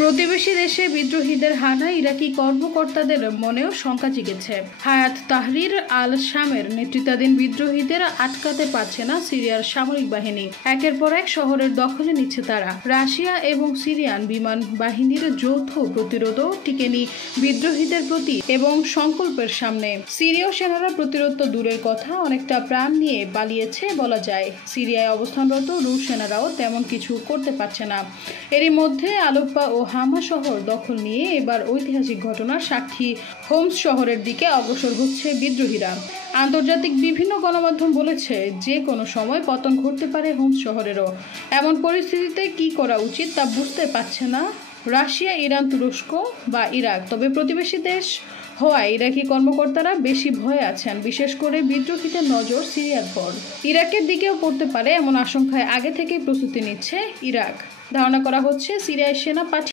প্রতিবেশী দেশে বিদ্রোহীদের হানায় ইরাকি কর্মকর্তাদের মনেও শঙ্কা জেগেছে। হায়াত তাহরির আল শামের নেতৃত্বাধীন বিদ্রোহীদের আটকাতে পারছে না সিরিয়ার সামরিক বাহিনী। একের পর এক শহরের দখলে নিচ্ছে তারা। রাশিয়া এবং সিরিয়ান বিমান বাহিনীর যৌথ প্রতিরোধও টিকেনি বিদ্রোহীদের প্রতি এবং সংকল্পের সামনে। সিরীয় সেনারা প্রতিরোধ তো দূরের কথা, অনেকটা প্রাণ নিয়ে পালিয়েছে বলা যায়। সিরিয়ায় অবস্থানরত রুশ সেনারাও তেমন কিছু করতে পারছে না। এরই মধ্যে আলেপ্পো ও হামা শহর দখল নিয়ে এবার ঐতিহাসিক ঘটনার সাক্ষী হোমস শহরের দিকে অগ্রসর হচ্ছে বিদ্রোহীরা। আন্তর্জাতিক বিভিন্ন গণমাধ্যম বলেছে যে কোনো সময় পতন ঘটতে পারে হোমস শহরেরও। এমন পরিস্থিতিতে কি করা উচিত তা বুঝতে পারছে না রাশিয়া, ইরান, তুরস্ক বা ইরাক। তবে প্রতিবেশী দেশ হওয়ায় ইরাকি কর্মকর্তারা বেশি ভয়ে আছেন, বিশেষ করে বিদ্রোহীদের নজর সিরিয়ার পর ইরাকের দিকেও পড়তে পারে এমন আশঙ্কায় আগে থেকেই প্রস্তুতি নিচ্ছে ইরাক। ধারণা করা হচ্ছে সিরিয়ায় সেনা পাঠিয়ে